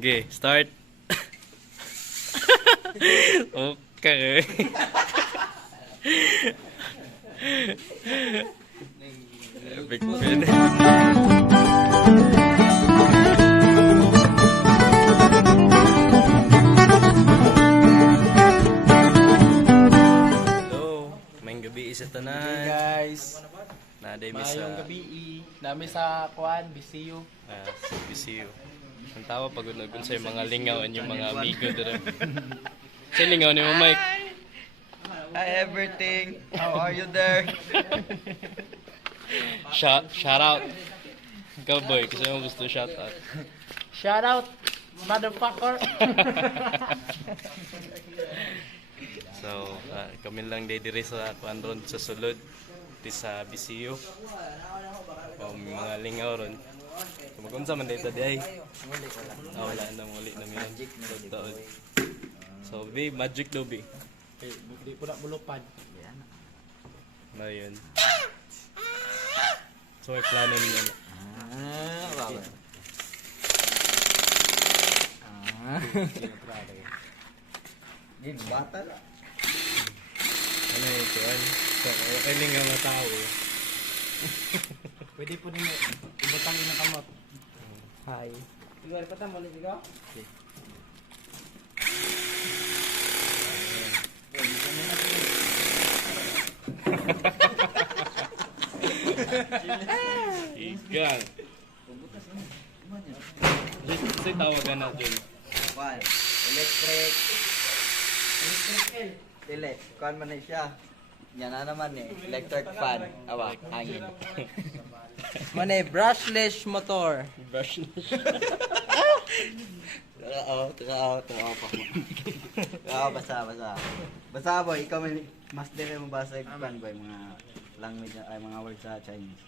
Okay, start. Okay. Big pen. Hello, maing gabi isa Hey tanan. guys, Naday mi mayong sa gabi. Nami sa Kuan, BCU. BCU. Ang tawa pag unagun sa mga lingaw ang yung mga amigo dira. Sa lingaw ni mo Mike. Hi everything. How are you there? Shout out. Ikaw boy, kasi mo gusto shout out. Shout out, motherfucker. So, kami lang day diri sa kuan ron sa sulod di sa BCU. May mga lingaw ron. Kumagunsa man dito di ay. Wala na muli na miyan. So, be magic do be. Di ko na bulupad. Na yun. So, may plano niyo. Gin bata la. Ano yun kuan? So, okay lingaw na tao. Pwede po din ibutang ng kamot. Hi. Igual pa tamo ulit ikaw? Ikan. Kasi tawagan natin. Kuan. Electric. Tile. Kuan man na siya. Yan na naman eh. Electric fan. Awa, hangin. Mane, brushless motor. Brush Tao pa. Basa. Basa boy, ikaw mas dire mo basa kuan boy mga language ay mga words sa Chinese.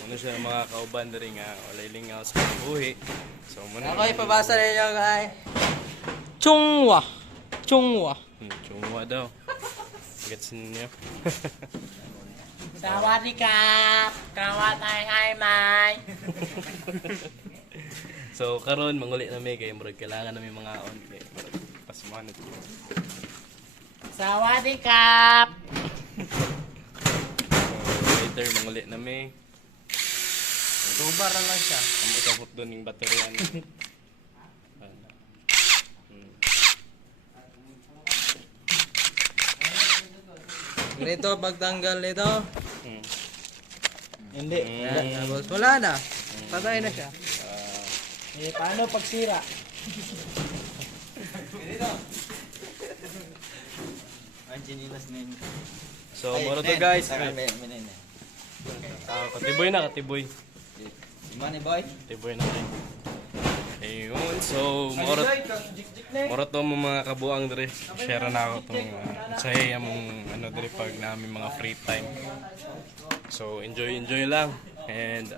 Ano siya mga kauban na rin nga walay lingaw sa buhi. So muna. Ako ipabasa ninyo guys. Chungwa. Chungwa daw. Gets niyo. Sawadikap. Kawatay ay may. So karon manguli na may kay murag kailangan na may mga on kay pasman ito. Sawadikap. So later manguli na may. Tubar na lang siya. Amo sa doon yung baterya ni. Ganito pagtanggal nito. Hindi. Mm. Tapos wala na. Patay na siya. Paano pagsira? Ang chinilas na yun. So moro to guys. Menen. Katiboy. Money boy. Katiboy na rin. Ayun, so moro to mo mga kabuang dire. Share na ako tong saya mong ano dire pag namin mga free time. So enjoy lang and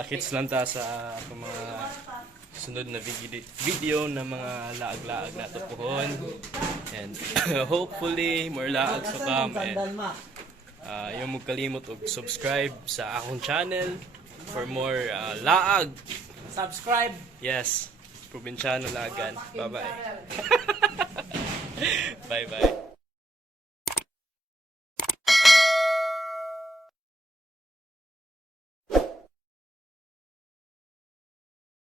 takits lang ta sa atong mga sunod na video na mga laag-laag na tupuhon and hopefully more laag sa kam and yung mo kalimot og subscribe sa akong channel for more laag. Subscribe. Yes, probinsyano lagan. Bye bye. Bye bye.